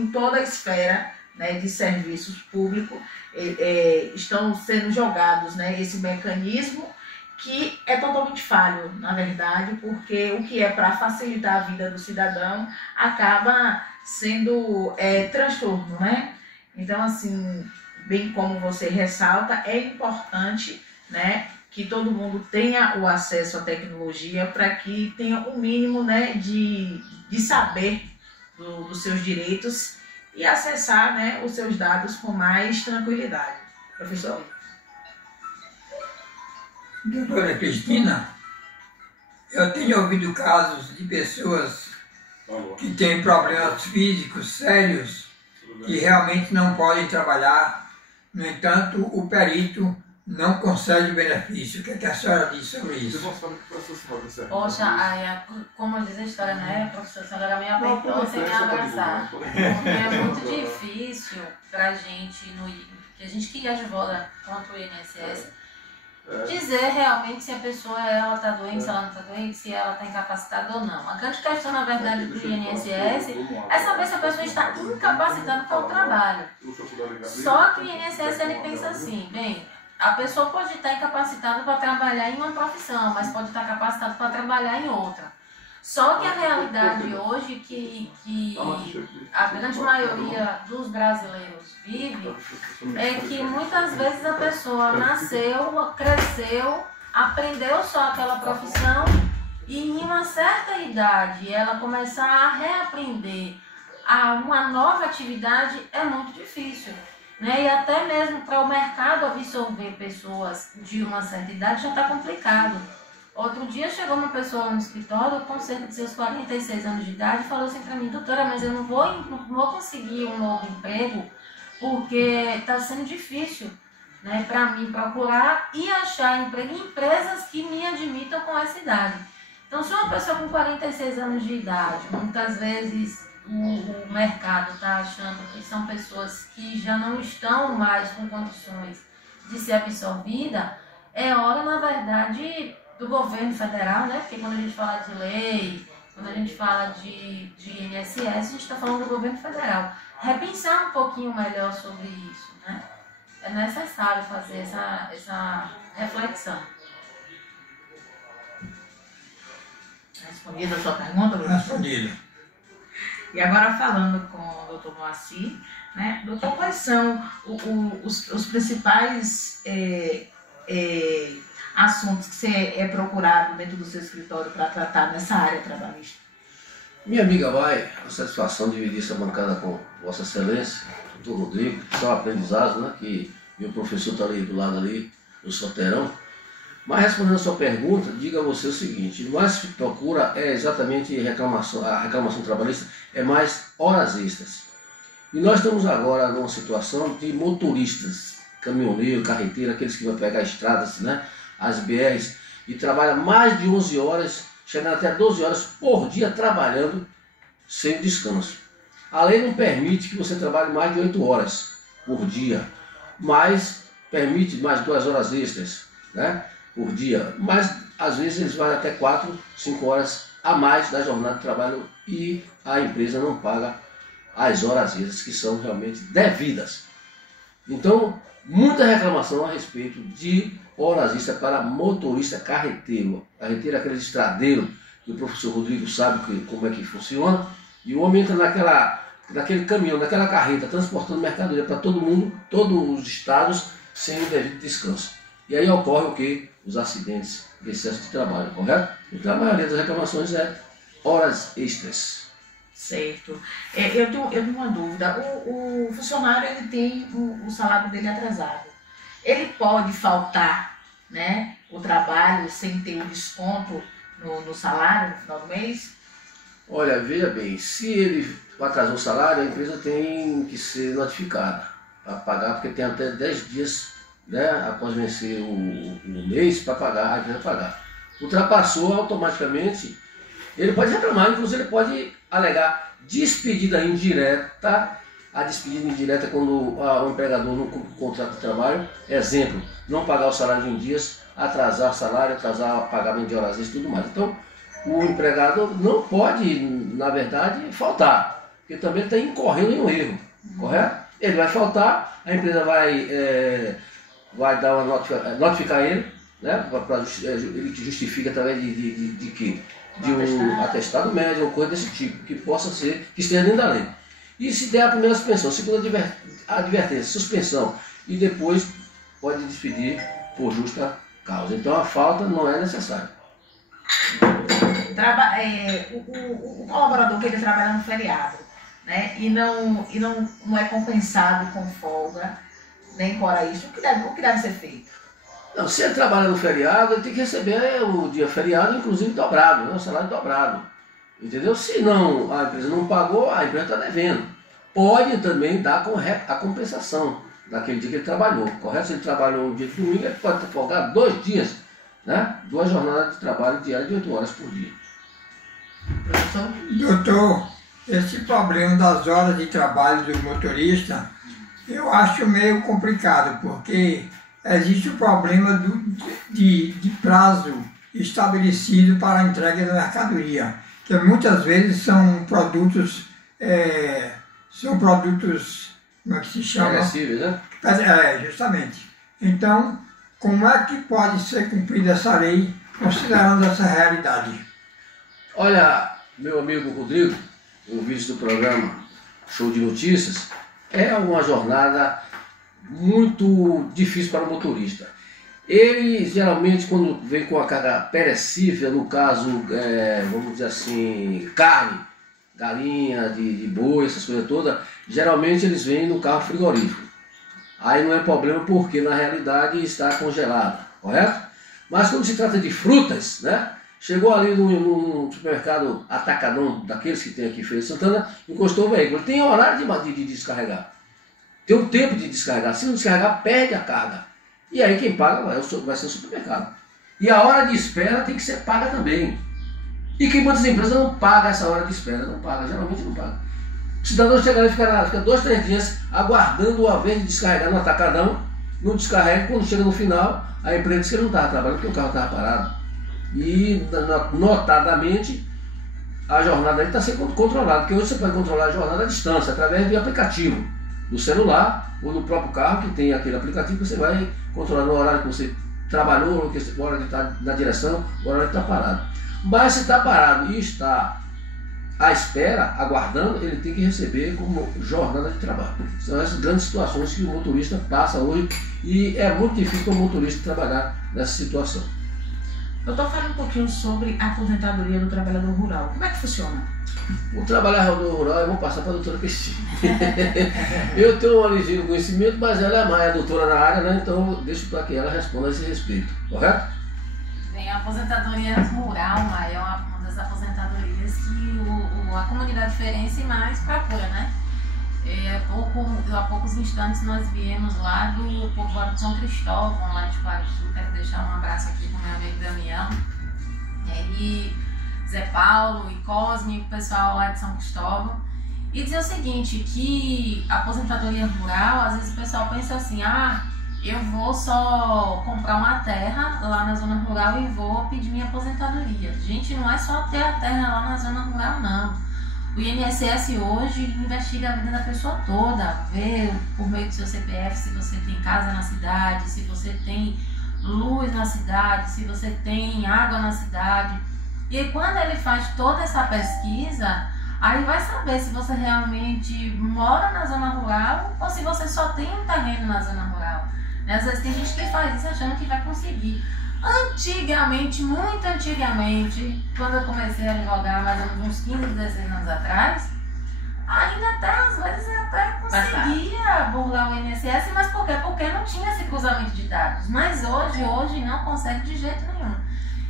em toda a esfera, né, de serviços públicos, estão sendo jogados, né, esse mecanismo que é totalmente falho, na verdade, porque o que é para facilitar a vida do cidadão acaba sendo transtorno, né? Então, assim, bem como você ressalta, é importante, né, que todo mundo tenha o acesso à tecnologia para que tenha um mínimo, né, de saber dos seus direitos e acessar, né, os seus dados com mais tranquilidade. Professor? Doutora Cristina, eu tenho ouvido casos de pessoas que têm problemas físicos sérios que realmente não podem trabalhar. No entanto, o perito não concede benefício. O que a senhora diz sobre isso? Poxa, como diz a história, né, professor? A senhora me apertou sem me abraçar. Porque é muito difícil pra gente, que a gente que advoga contra o INSS, dizer realmente se a pessoa está doente, se ela não está doente, se ela está incapacitada ou não. A grande questão, na verdade, do INSS é saber se a pessoa está incapacitada para o trabalho. Só que o INSS ele pensa assim, bem, a pessoa pode estar incapacitada para trabalhar em uma profissão, mas pode estar capacitada para trabalhar em outra. Só que a realidade hoje que a grande maioria dos brasileiros vive é que muitas vezes a pessoa nasceu, cresceu, aprendeu só aquela profissão e em uma certa idade ela começar a reaprender a uma nova atividade é muito difícil. Né? E até mesmo para o mercado absorver pessoas de uma certa idade já está complicado. Outro dia chegou uma pessoa no escritório com cerca de seus 46 anos de idade e falou assim para mim: doutora, mas eu não vou conseguir um novo emprego porque está sendo difícil, né, para mim procurar e achar emprego em empresas que me admitam com essa idade. Então, se uma pessoa com 46 anos de idade, muitas vezes o mercado está achando que são pessoas que já não estão mais com condições de ser absorvida, é hora, na verdade, do governo federal, né? Porque quando a gente fala de lei, quando a gente fala de INSS, a gente está falando do governo federal. Repensar um pouquinho melhor sobre isso, né? É necessário fazer essa reflexão. Respondida a sua pergunta, professor? Respondida. E agora falando com o doutor Moacir, né? Doutor, quais são os principais assuntos que você é procurado dentro do seu escritório para tratar nessa área trabalhista? Minha amiga Vai, a satisfação de dividir essa bancada com Vossa Excelência, doutor Rodrigo, que são aprendizados, né? Que meu professor está ali do lado ali, no solteirão. Mas respondendo a sua pergunta, diga a você o seguinte: o mais que procura é exatamente a reclamação trabalhista, é mais horas extras. E nós estamos agora numa situação de motoristas, caminhoneiro, carreteiro, aqueles que vão pegar estradas, né, as BRs, e trabalham mais de 11 horas, chegando até 12 horas por dia trabalhando sem descanso. A lei não permite que você trabalhe mais de 8 horas por dia, mas permite mais 2 horas extras, né, por dia, mas às vezes eles vão até 4, 5 horas a mais da jornada de trabalho e a empresa não paga as horas extras que são realmente devidas. Então, muita reclamação a respeito de horas extras para motorista carreteiro. Carreteiro é aquele estradeiro que o professor Rodrigo sabe como é que funciona, e o homem entra naquele caminhão, naquela carreta, transportando mercadoria para todo mundo, todos os estados, sem o devido descanso. E aí ocorre o que? Os acidentes de excesso de trabalho, correto? Então a maioria das reclamações é horas extras. Certo. Eu tenho uma dúvida. O funcionário ele tem o salário dele atrasado. Ele pode faltar, né, o trabalho sem ter o desconto no salário no final do mês? Olha, veja bem, se ele atrasou o salário, a empresa tem que ser notificada para pagar, porque tem até 10 dias, né, após vencer o mês para pagar, a empresa pagar. Ultrapassou automaticamente, ele pode reclamar, inclusive ele pode alegar despedida indireta. A despedida indireta é quando o empregador não cumpre o contrato de trabalho. Exemplo, não pagar o salário em dias, atrasar salário, atrasar pagamento de horas extras e tudo mais. Então, o empregador não pode, na verdade, faltar. porque também está incorrendo em um erro, correto? Ele vai faltar, a empresa vai dar uma notificar ele, né? Ele justifica através de quê? De um atestado médico ou coisa desse tipo, que possa ser, que esteja dentro da lei. E se der a primeira suspensão, a segunda advertência, suspensão, e depois pode despedir por justa causa. Então a falta não é necessária. O colaborador que ele trabalha no feriado, né, e não é compensado com folga, nem com hora extra, o que deve ser feito? Não, se ele trabalha no feriado, ele tem que receber o dia feriado, inclusive dobrado, né, o salário dobrado. Entendeu? Se não, a empresa não pagou, a empresa está devendo. Pode também dar a compensação daquele dia que ele trabalhou, correto? Se ele trabalhou um dia de domingo, ele pode folgar 2 dias, né? 2 jornadas de trabalho diárias de 8 horas por dia. Professor? Doutor, esse problema das horas de trabalho do motorista, eu acho meio complicado, porque existe o problema de prazo estabelecido para a entrega da mercadoria, que muitas vezes são produtos, como é que se chama? Perecíveis, né? Justamente. Então, como é que pode ser cumprida essa lei, considerando essa realidade? Olha, meu amigo Rodrigo, o vice do programa Show de Notícias, é uma jornada muito difícil para o motorista. Ele geralmente, quando vem com a carga perecível, no caso, vamos dizer assim, carne, galinha, de boi, essas coisas todas, geralmente eles vêm no carro frigorífico. Aí não é problema porque na realidade está congelado, correto? Mas quando se trata de frutas, né? Chegou ali num supermercado atacadão, daqueles que tem aqui em Feira de Santana, encostou o veículo. Tem horário de descarregar. Tem um tempo de descarregar. Se não descarregar, perde a carga. E aí quem paga vai ser o supermercado. E a hora de espera tem que ser paga também. E que muitas empresas não pagam essa hora de espera. Não paga, geralmente não paga. O cidadão chega lá e fica 2, 3 dias aguardando a vez de descarregar no atacadão. Não descarrega, quando chega no final, a empresa diz que ele não estava trabalhando porque o carro estava parado. E notadamente a jornada está sendo controlada, porque hoje você pode controlar a jornada à distância, através de aplicativo, do celular ou do próprio carro, que tem aquele aplicativo que você vai controlar no horário que você trabalhou, a hora que está na direção, o horário que está parado. Mas se está parado e está à espera, aguardando, ele tem que receber como jornada de trabalho. São essas grandes situações que o motorista passa hoje e é muito difícil para o motorista trabalhar nessa situação. Eu estou falando um pouquinho sobre a aposentadoria do trabalhador rural. Como é que funciona? O trabalhador rural, eu vou passar para a doutora Cristina. Eu tenho um ligeiro conhecimento, mas ela é mais doutora na área, né? Então eu deixo para que ela responda a esse respeito, correto? Bem, a aposentadoria rural, é uma das aposentadorias que a comunidade feirense mais procura, né? Há poucos instantes nós viemos lá do povoado de São Cristóvão, lá de Guarujá. Quero deixar um abraço aqui para o meu amigo Damião, e Zé Paulo e Cosme, o pessoal lá de São Cristóvão, e dizer o seguinte, que a aposentadoria rural, às vezes o pessoal pensa assim, eu vou só comprar uma terra lá na zona rural e vou pedir minha aposentadoria. Gente, não é só ter a terra lá na zona rural, não. O INSS hoje investiga a vida da pessoa toda, vê por meio do seu CPF se você tem casa na cidade, se você tem luz na cidade, se você tem água na cidade. E aí, quando ele faz toda essa pesquisa, aí vai saber se você realmente mora na zona rural ou se você só tem um terreno na zona rural. Às vezes tem gente que faz isso achando que vai conseguir. Antigamente, muito antigamente, quando eu comecei a advogar, mais ou menos uns 15, 16 anos atrás, ainda até às vezes até conseguia burlar o INSS, mas por quê? Porque não tinha esse cruzamento de dados. Mas hoje não consegue de jeito nenhum.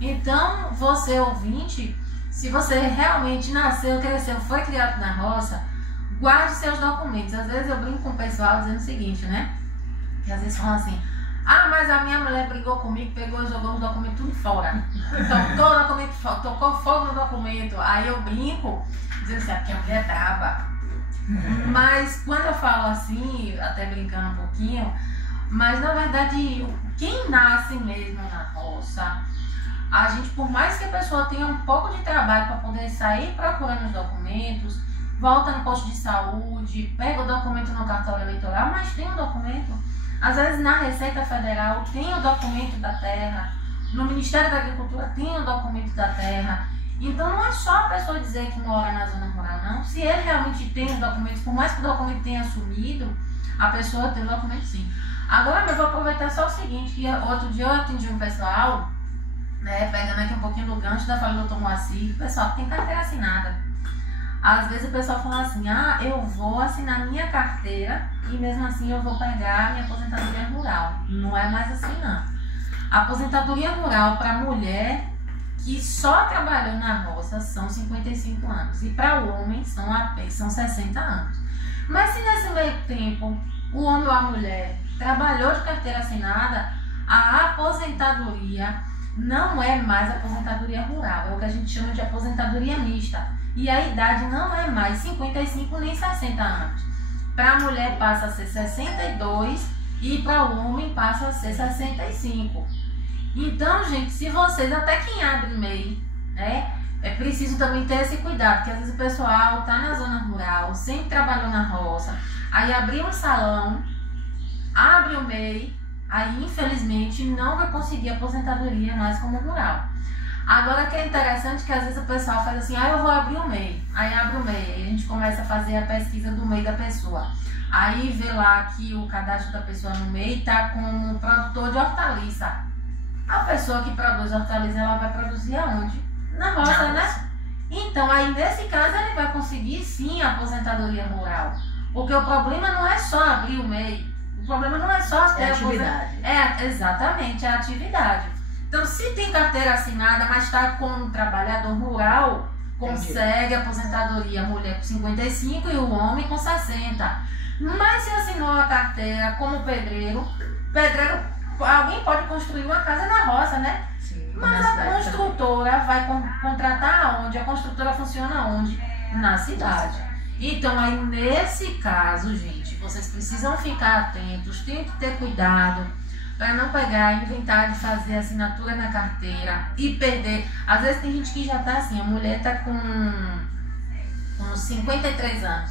Então, você ouvinte, se você realmente nasceu, cresceu, foi criado na roça, guarde seus documentos. Às vezes eu brinco com o pessoal dizendo o seguinte, né? Que às vezes falam assim, mas a minha mulher brigou comigo, pegou e jogou o documento tudo fora. Tocou o documento fora, tocou fogo no documento. Aí eu brinco, dizendo assim, porque a mulher é braba. Mas quando eu falo assim, até brincando um pouquinho, mas na verdade, quem nasce mesmo na roça, a gente, por mais que a pessoa tenha um pouco de trabalho para poder sair procurando os documentos, volta no posto de saúde, pega o documento no cartório eleitoral, mas tem um documento. Às vezes na Receita Federal tem o documento da terra, no Ministério da Agricultura tem o documento da terra. Então não é só a pessoa dizer que mora na zona rural, não. Se ele realmente tem os documentos, por mais que o documento tenha sumido, a pessoa tem o documento sim. Agora eu vou aproveitar só o seguinte, que outro dia eu atendi um pessoal, né, pegando aqui um pouquinho do gancho da fala do Dr. Moacir, o pessoal que tem carteira assinada. Às vezes o pessoal fala assim, eu vou assinar minha carteira e mesmo assim eu vou pegar minha aposentadoria rural. Não é mais assim não. A aposentadoria rural para mulher que só trabalhou na roça são 55 anos e para o homem são 60 anos. Mas se nesse meio tempo o homem ou a mulher trabalhou de carteira assinada, a aposentadoria não é mais aposentadoria rural, é o que a gente chama de aposentadoria mista. E a idade não é mais 55 nem 60 anos. Para a mulher passa a ser 62 e para o homem passa a ser 65. Então, gente, se vocês, até quem abre MEI, né, é preciso também ter esse cuidado, porque às vezes o pessoal está na zona rural, sempre trabalhou na roça, aí abriu um salão, abre o MEI, aí infelizmente não vai conseguir aposentadoria mais como rural. Agora que é interessante que às vezes o pessoal faz assim, eu vou abrir o MEI, aí abre o MEI, aí a gente começa a fazer a pesquisa do MEI da pessoa. Aí vê lá que o cadastro da pessoa no MEI está como produtor de hortaliça. A pessoa que produz hortaliça, ela vai produzir aonde? Na roça, né? Então, aí nesse caso ele vai conseguir sim a aposentadoria rural. Porque o problema não é só abrir o MEI, o problema não é só ter atividade. Exatamente, é a atividade. Então, se tem carteira assinada, mas está como trabalhador rural, consegue aposentadoria, a mulher com 55 e o homem com 60. Mas se assinou a carteira como pedreiro, alguém pode construir uma casa na roça, né? Sim, mas a construtora vai contratar aonde? A construtora funciona onde? Na cidade. Então, aí nesse caso, gente, vocês precisam ficar atentos, tem que ter cuidado para não pegar e inventar de fazer assinatura na carteira e perder. Às vezes tem gente que já tá assim, a mulher tá com 53 anos.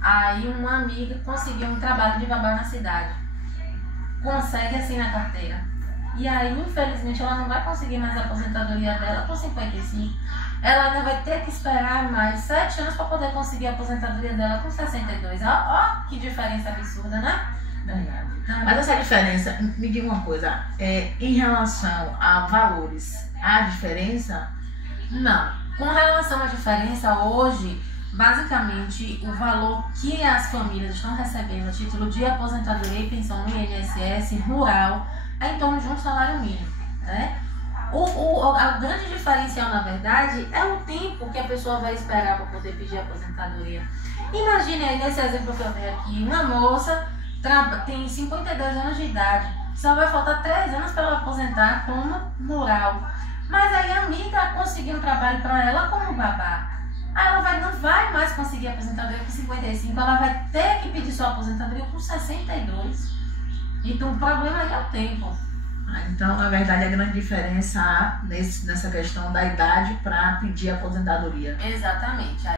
Aí uma amiga conseguiu um trabalho de babá na cidade. Consegue assim na carteira. E aí, infelizmente, ela não vai conseguir mais a aposentadoria dela com 55. Ela ainda vai ter que esperar mais 7 anos para poder conseguir a aposentadoria dela com 62. Ó, que diferença absurda, né? Verdade. Mas essa diferença, me diga uma coisa, em relação a valores, há diferença? Não. Com relação à diferença, hoje, basicamente, o valor que as famílias estão recebendo a título de aposentadoria e pensão no INSS rural é em torno de um salário mínimo, né? A grande diferencial, na verdade, é o tempo que a pessoa vai esperar para poder pedir aposentadoria. Imagine aí, nesse exemplo que eu dei aqui, uma moça tem 52 anos de idade, só vai faltar 3 anos para ela aposentar como rural. Mas aí a amiga conseguiu um trabalho para ela como babá. Aí ela não vai mais conseguir aposentadoria com 55, ela vai ter que pedir sua aposentadoria com 62. Então o problema é o tempo. Então, na verdade, a grande diferença há nessa questão da idade para pedir aposentadoria. Exatamente.